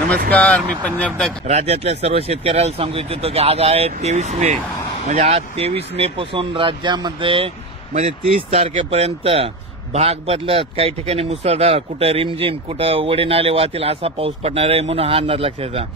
नमस्कार, मी पंजाब तक राज्यातल्या सर्व शेतकऱ्याला सांगू इच्छितो की आज आहे 23 मे. म्हणजे आज 23 मे पासून राज्यामध्ये म्हणजे 30 तारखेपर्यंत भाग बदलत काही ठिकाणी मुसळधार, कुठं रिमझिम, कुठं ओढे नाले वाहतील असा पाऊस पडणार आहे म्हणून हा अंदाज लक्षात.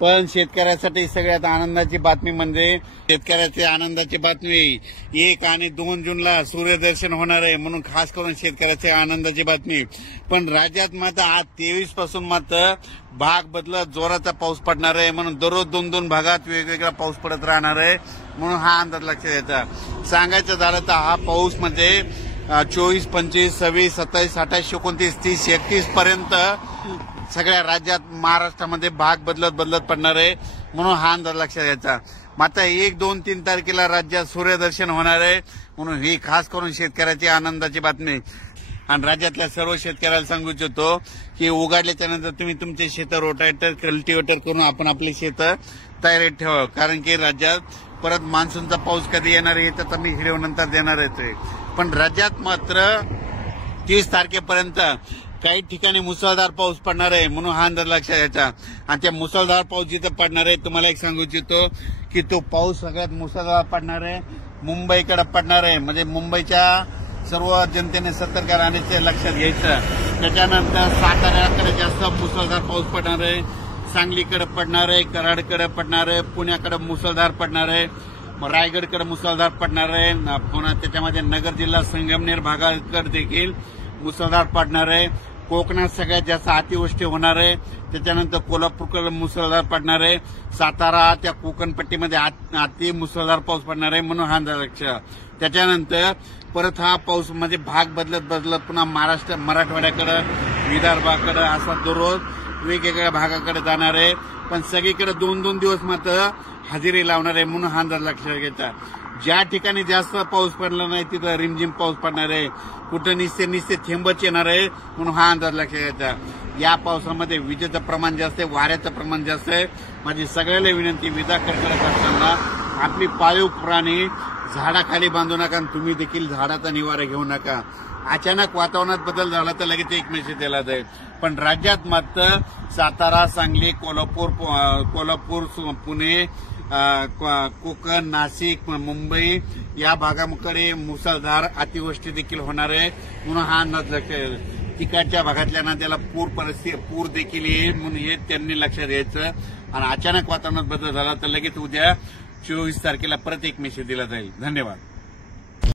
पण शेतकऱ्यासाठी सगळ्यात आनंदाची बातमी म्हणजे शेतकऱ्याची आनंदाची बातमी 1 आणि 2 जूनला सूर्यदर्शन होणार आहे म्हणून खास करून शेतकऱ्याची आनंदाची बातमी. पण राज्यात मात्र आज 23 पासून मात्र भाग बदलत जोराचा पाऊस पडणार आहे म्हणून दररोज 2-2 भागात वेगवेगळा पाऊस पडत राहणार आहे म्हणून हा अंदाज लक्षात येतो. सांगायचं झालं तर हा पाऊस म्हणजे 24, 25, 26, 27, 28, 29, 30, 31 पर्यंत सगळ्या राज्यात महाराष्ट्रामध्ये भाग बदलत पडणार आहे म्हणून हा अंदाज लक्षात घ्यायचा. मात्र 1, 2, 3 तारखेला राज्यात सूर्यदर्शन होणार आहे म्हणून ही खास करून शेतकऱ्याची आनंदाची बातमी. आणि राज्यातल्या सर्व शेतकऱ्याला सांगू इच्छितो की उघडल्याच्या नंतर तुम्ही तुमचे शेतं रोटावेटर, कल्टिवेटर करून आपण आपली शेतं तयारीत ठेवा. कारण की राज्यात परत मान्सूनचा पाऊस कधी येणार आहे तर मी व्हिडिओ नंतर देणार आहे. पण राज्यात मात्र 30 तारखेपर्यंत काही ठिकाणी मुसळधार पाऊस पडणार आहे म्हणून हा अंदाज लक्षात घ्यायचा. आणि त्या मुसळधार पाऊस जिथं पडणार आहे तुम्हाला एक सांगू इच्छितो की तो पाऊस सगळ्यात मुसळधार पडणार आहे मुंबईकडे पडणार आहे. म्हणजे मुंबईच्या सर्व जनतेने सतर्क राहण्याचे लक्षात घ्यायचं. त्याच्यानंतर साताऱ्याकडे जास्त मुसळधार पाऊस पडणार आहे, सांगलीकडे पडणार आहे, कराडकडे पडणार आहे, पुण्याकडे मुसळधार पडणार आहे, रायगडकडे मुसळधार पडणार आहे, पुन्हा त्याच्यामध्ये नगर जिल्हा संगमनेर भागाकडे देखील मुसळधार पडणार आहे. कोकणात सगळ्यात जास्त अतिवृष्टी होणार आहे. त्याच्यानंतर कोल्हापूरकडे मुसळधार पडणार आहे. सातारा त्या कोकण पट्टीमध्ये अति मुसळधार पाऊस पडणार आहे म्हणून हा अंदाज. त्याच्यानंतर परत हा पाऊस म्हणजे भाग बदलत पुन्हा महाराष्ट्र, मराठवाड्याकडे, विदर्भाकडे असा दररोज वेगवेगळ्या भागाकडे जाणार आहे. पण सगळीकडे 2-2 दिवस मात्र हजेरी लावणार आहे म्हणून हा अंदाज लक्षात घ्यायचा. ज्या ठिकाणी जास्त पाऊस पडला नाही तिथं रिमझिम पाऊस पडणार आहे, कुठं निस्ते थेंबच येणार आहे म्हणून हा अंदाज लक्षात घ्यायचा. या पावसामध्ये विजेचं प्रमाण जास्त आहे, वाऱ्याचं प्रमाण जास्त आहे. माझी सगळ्याला विनंती, विजा करत असताना आपली पाळीव प्राणी झाडाखाली बांधू नका आणि तुम्ही देखील झाडाचा निवारा घेऊ नका. अचानक वातावरणात बदल झाला तर लगेच एक मेसेज दिला जाईल. पण राज्यात मात्र सातारा, सांगली, कोल्हापूर, पुणे, कोकण, नाशिक, मुंबई या भागाकडे मुसळधार अतिवृष्टी देखील होणार आहे म्हणून हा अंदाज लक्षात. तिकडच्या भागातल्या नद्याला पूर देखील येईल म्हणून हे त्यांनी लक्षात घ्यायचं. आणि अचानक वातावरणात बदल झाला तर लगेच उद्या 24 तारखेला परत एक मेसेज दिला जाईल. धन्यवाद.